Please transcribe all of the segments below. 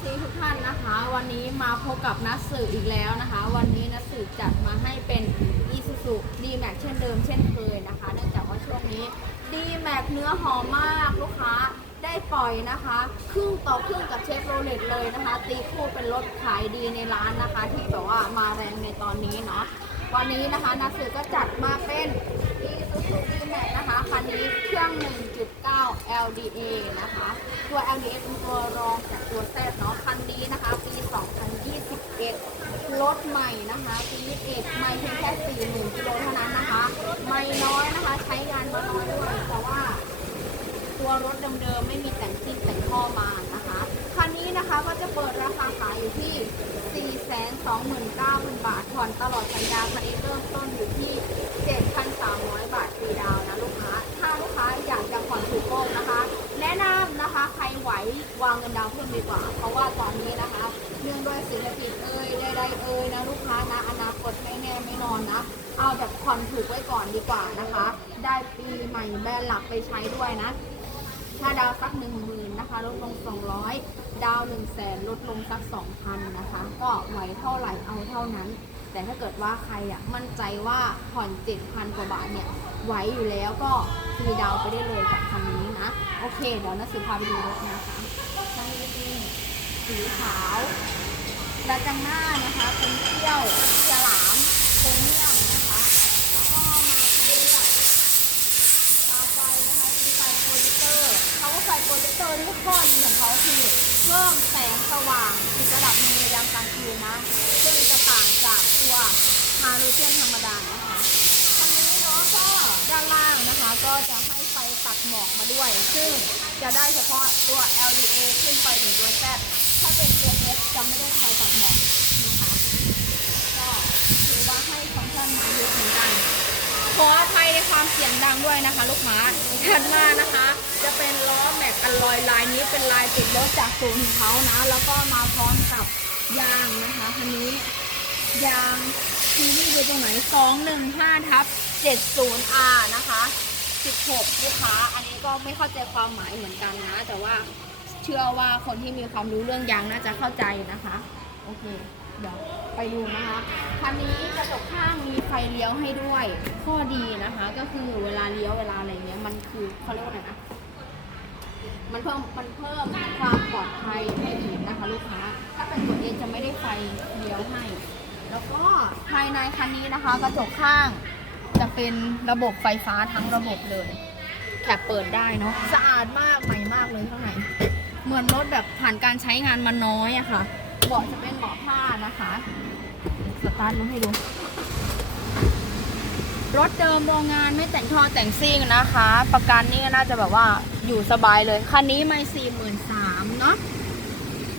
FC ทุกท่านนะคะ วันนี้มาพบกับนัสสื่ออีกแล้วนะคะ วันนี้นัสสื่อจัดมาให้เป็น Isuzu D-Max เช่นเดิมเช่นเคยนะคะ เนื่องจากว่าช่วงนี้ D-Max เนื้อหอมมากลูกค้าได้ปล่อยนะคะ ครึ่งต่อครึ่งกับเชฟโรเลตเลยนะคะ ตีคู่เป็นรถขายดีในร้านนะคะ ที่แบบว่ามาแรงในตอนนี้เนาะ วันนี้นะคะนัสสื่อก็จัดมาเป็น Isuzu D-Max นะคะคันนี้เครื่อง 1.9 LDA นะคะตัว LDA เป็นตัวรองจากตัวแซดเนาะคันนี้นะคะปี 2021 รถใหม่นะคะปี21ไม่เพียงแค่ 40,000กิโลเท่านั้นนะคะ ไม่น้อยนะคะใช้งานมาน้อยด้วยแต่ว่า ตัวรถเดิมๆไม่มีแต่งซิ่งแต่งท่อมานะคะ คันนี้นะคะก็จะเปิดราคาขายอยู่ที่ 29,000 บาทผ่อนตลอดสัญญาคันนี้เริ่มต้นอยู่ที่ 7,300 บาทฟรีดาวนะลูกค้า ถ้าลูกค้าอยากจะผ่อนถูกโกงนะคะ แนะนำนะคะใครไหววางเงินดาวเพิ่มดีกว่า เพราะว่าตอนนี้นะคะ เนื่องด้วยเศรษฐกิจเอ่ยใดๆเอ่ยนะลูกค้านะอนาคตไม่แน่ไม่นอนนะ เอาแบบผ่อนถูกไว้ก่อนดีกว่านะคะ ได้ปีใหม่แบรนด์หลักไปใช้ด้วยนะ ถ้าดาวสักหนึ่งหมื่นนะคะลดลง200 ดาว1 0 0 0 0แสนลดลงสัก2,000นนะคะ ก็ไหวเท่าไหร่เอาเท่านั้น แต่ถ้าเกิดว่าใครอะมั่นใจว่าผ่อน7,000กว่าบาทเนี่ยไหวอยู่แล้วก็ฟรีดาวไปได้เลยกับคันนี้นะ โอเค เดี๋ยวนักสือพาไปดูรถนะคะคันนี้เป็นสีขาวกระจังหน้านะคะเป็นเที่ยวฉลามโครเมียมนะคะแล้วก็มาคันนี้กับตาไฟนะคะมีไฟโปรเจคเตอร์เขาว่าไฟโปรเจคเตอร์นี่ข้อดีของเขาคือ พิ่มแสงสว่างอีกระดับหนึงในยามกลางคืนนะ ซึ่งจะต่างจากตัวฮาโลเจนธรรมดานะคะคันนี้เนาะก็ด้านล่างนะคะ ก็จะให้ไฟตัดหมอกมาด้วย ซึ่งจะได้เฉพาะตัว LDA ขึ้นไปถึงตัว Z ถ้าเป็นตัว S จะไม่ได้ไฟตัดหมอกนะคะ ก็ถือว่าให้ฟังก์ชันมาเยอะเหมือนกัน ขออภัยในความเสียงดังด้วยนะคะ ลูกค้าถัดมานะคะ จะเป็นล้อแม็กอลลอยลายนี้เป็นลายติดรถจากศูนย์ของเขานะ แล้วก็มาพร้อมกับยางนะคะคันนี้ยางทีนี่อยู่ตรงไหน 215ทับ 70R นะคะ 16 ลูกค้า อันนี้ก็ไม่เข้าใจความหมายเหมือนกันนะ แต่ว่าเชื่อว่าคนที่มีความรู้เรื่องยางน่าจะเข้าใจนะคะ โอเค เดี๋ยวไปดูนะคะคันนี้กระจกข้างมีไฟเลี้ยวให้ด้วย ข้อดีนะคะ ก็คือเวลาเลี้ยวเวลาอะไรเงี้ยมันคือเขาเรียกว่าอะไรนะมันเพิ่มมันเพิ่มความปลอดภัยให้อีกนะคะลูกค้า ถ้าเป็นตัวเองจะไม่ได้ไฟเลี้ยวให้ แล้วก็ภายในคันนี้นะคะ กระจกข้างจะเป็นระบบไฟฟ้าทั้งระบบเลยแคปเปิดได้เนาะสะอาดมากใหม่มากเลยข้างในเหมือนรถแบบผ่านการใช้งานมาน้อยอะค่ะ เบาะจะเป็นเบาะผ้านะคะสตาร์ทรถให้ดู รถเดิมโรงงานไม่แต่งท่อแต่งซิ่งนะคะ ประกันนี่ก็น่าจะแบบว่าอยู่สบายเลย คันนี้ไม่สี่หมื่นสามเนาะ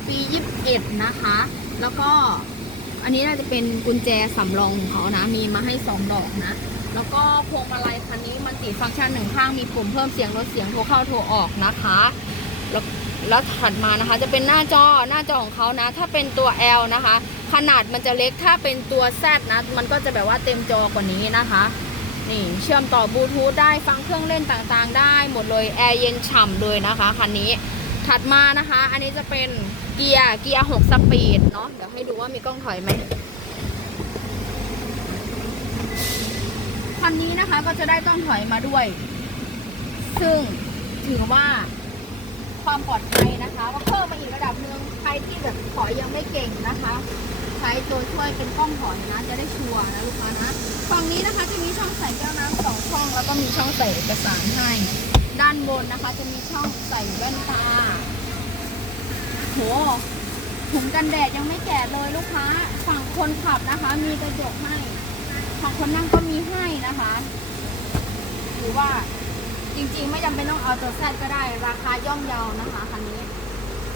ปียี่สิบเอ็ดนะคะ แล้วก็อันนี้น่าจะเป็นกุญแจสำรองของเขานะ มีมาให้สองดอกนะ แล้วก็พวงมาลัยคันนี้มันติฟังก์ชันหนึ่งข้าง มีปุ่มเพิ่มเสียงลดเสียงโทรเข้าโทรออกนะคะ แล้ว แล้วถัดมานะคะจะเป็นหน้าจอหน้าจอของเขานะ ถ้าเป็นตัว L นะคะ ขนาดมันจะเล็กถ้าเป็นตัว Z นะ มันก็จะแบบว่าเต็มจอกว่านี้นะคะ นี่เชื่อมต่อบลูทูธได้ฟังเครื่องเล่นต่างๆ ได้หมดเลยแอร์เย็นฉ่ำเลยนะคะคันนี้ถัดมานะคะ อันนี้จะเป็นเกียร์เกียร์6สปีดเนาะเดี๋ยวให้ดูว่ามีกล้องถอยไหมคันนี้นะคะก็จะได้กล้องถอยมาด้วย ซึ่งถือว่า ความปลอดภัยนะคะก็เพิ่มมาอีกระดับหนึ่งใครที่แบบถอยยังไม่เก่งนะคะ ใช้ตัวช่วยเป็นกล้องถอยนะ จะได้ชัวร์นะลูกค้านะฝั่งนี้นะคะจะมีช่องใส่แก้วน้ำสองช่อง แล้วก็มีช่องใส่เอกสารให้ ด้านบนนะคะ จะมีช่องใส่แว่นตาโหถุงกันแดดยังไม่แกะเลยลูกค้า ฝั่งคนขับนะคะ มีกระจกให้ฝั่งคนนั่งก็มีให้นะคะ หรือว่า ริง ๆ ไม่จำเป็นต้องเอาตัวแซดก็ได้ ราคาย่อมเยานะคะคันนี้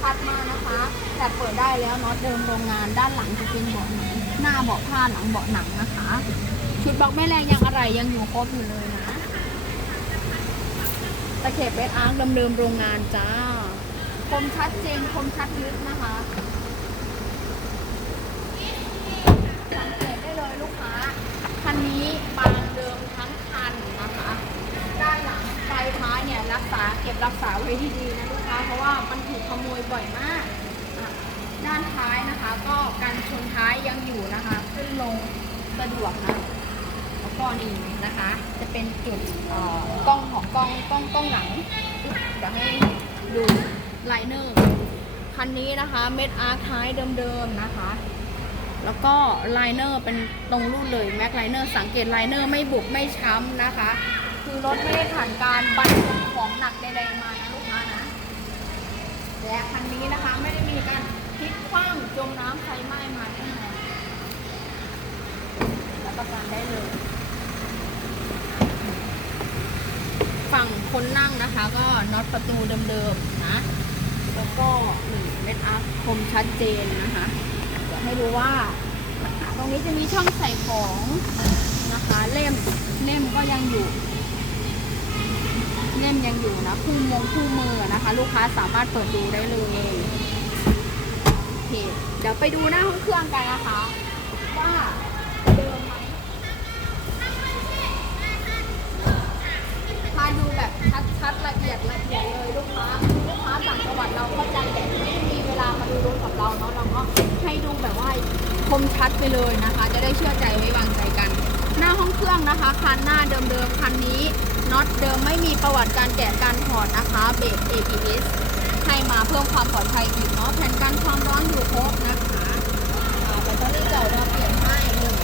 ถัดมานะคะ แต่เปิดได้แล้วเนาะเดิมโรงงานด้านหลังจะเป็นเบาะหนังหน้าเบาะผ้าหลังเบาะหนังนะคะ ชุดบล็อกแม่แรงยังอะไรยังอยู่ครบอยู่เลยนะตะเข็บเวสอาร์คเดิมๆโรงงานจ้าคมชัดเจนคมชัดลึกนะคะสังเกตได้เลยลูกค้า คันนี้บางเดิมทั้งคันนะคะ ด้านหลังไฟท้ายเนี่ยรักษาเก็บรักษาไว้ ดีๆนะลูกค้าเพราะว่ามันถูกขโมยบ่อยมาก ด้านท้ายนะคะ ก็การชนท้ายยังอยู่นะคะ ขึ้นลงสะดวกนะแล้วก็นี่นะคะ จะเป็นจุดกล้องของกล้องกล้องกล้องหลังเดี๋ยวให้ดูไลเนอร์คันนี้นะคะเม็ดอาร์ท้ายเดิมๆนะคะ แล้วก็ไลเนอร์เป็นตรงรุ่นเลยแม็กไลเนอร์สังเกตไลเนอร์ไม่บุบไม่ช้ำนะคะ คือรถไม่ได้ผ่านการบรรทุกของหนักใดๆมานะลูก และคันนี้นะคะไม่ได้มีการพลิกคว่ำจมน้ำไฟไหม้มาแน่นอนรับประกันได้เลย ฝั่งคนนั่งนะคะก็น็อตประตูเดิมๆนะ แล้วก็หนี่งเม็ดอาร์คคมชัดเจนนะคะเดี๋ยวให้ดูว่า ตรงนี้จะมีช่องใส่ของนะคะ เล่มเล่มก็ยังอยู่ เล่มยังอยู่นะคู่มงคู่มือนะคะ ลูกค้าสามารถเปิดดูได้เลยโอเคเดี๋ยวไปดูหน้าห้องเครื่องกันนะคะ ว่าเดิมไหมพาดูแบบชัดๆละเอียดละเอียดเลยลูกค้าลูกค้าต่างจังหวัดเราเข้าใจแต่ไม่มีเวลามาดูรถกับเราเนาะเราก็ให้ดูแบบว่าคมชัดไปเลยนะคะ จะได้เชื่อใจไว้วางใจกัน หน้าห้องเครื่องนะคะคันหน้าเดิมๆคันนี้ น็อตเดิมไม่มีประวัติการแกะการถอดนะคะ เบรก ABS ให้มาเพิ่มความปลอดภัยอีกเนาะแผ่นกันความร้อนอยู่ครบนะคะแบตเตอรี่เก่าเราเปลี่ยนให้หนึ่ง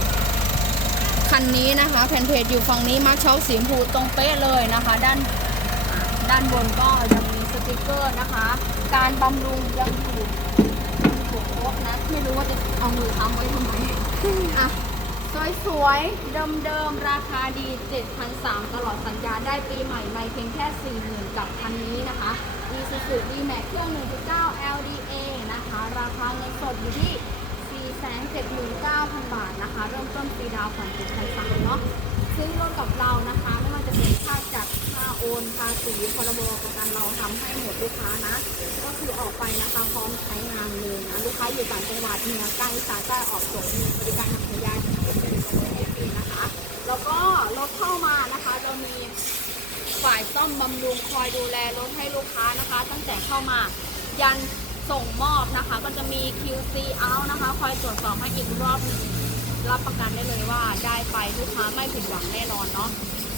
คันนี้นะคะแผ่นเพจอยู่ฝั่งนี้มาร์คเช้าสีชมพูตรงเป๊ะเลยนะคะ ด้านด้านบนก็ยังมีสติกเกอร์นะคะ การบำรุงยังอยู่อยู่ครบนะไม่รู้ว่าจะเอามือค้ำไว้ทำไมอะ สวยๆ เดิมๆ ราคาดี 7,300 ตลอดสัญญาได้ปีใหม่ไม่เพียงแค่ 40,000 กับคันนี้นะคะ Isuzu D-Max เครื่อง 1.9 LDA นะคะ ราคาเงินสดอยู่ที่479,000 บาทนะคะ เริ่มต้นปีดาวผ่อน7,300เนาะซื้อรถกับเรานะคะ ไม่ว่าจะเป็นค่าจัดค่าโอนภาษีพรบประกันเราทำให้หมดลูกค้านะ ก็คือออกไปนะคะพร้อมใช้งานเลยนะ ลูกค้าอยู่ต่างจังหวัดเหนือใกล้อีสานใต้ออกส่งมีบริการทำสัญญาที่เป็นฟรีนะคะ แล้วก็รถเข้ามานะคะ เรามีฝ่ายซ่อมบำรุงคอยดูแลรถให้ลูกค้านะคะ ตั้งแต่เข้ามายันส่งมอบนะคะ ก็จะมี QC out นะคะ คอยตรวจสอบให้อีกรอบหนึงรับประกันได้เลยว่าได้ไปลูกค้าไม่ผิดหวังแน่นอนเนาะ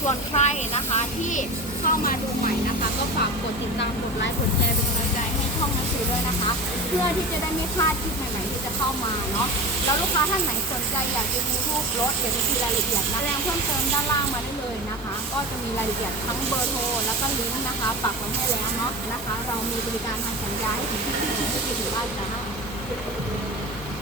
ส่วนใครนะคะที่เข้ามาดูใหม่นะคะ ก็ฝากกดติดตามกดไลค์กดแชร์เป็นกำลังใจให้ช่องนังสือด้วยนะคะ เพื่อที่จะได้ไม่พลาดคลิปใหม่ๆ เข้ามาเนาะแล้วลูกค้าท่านไหนสนใจอยากจะดูรูปรถอยากจะมีรายละเอียดนะแรงเพิ่มเติมด้านล่างมาได้เลยนะคะ ก็จะมีรายละเอียดทั้งเบอร์โทรแล้วก็ลิงก์นะคะปักลงให้แล้วเนาะนะคะ เรามีบริการทางสัญญาให้ถึงที่ที่ที่ที่ถึงบ้านกัน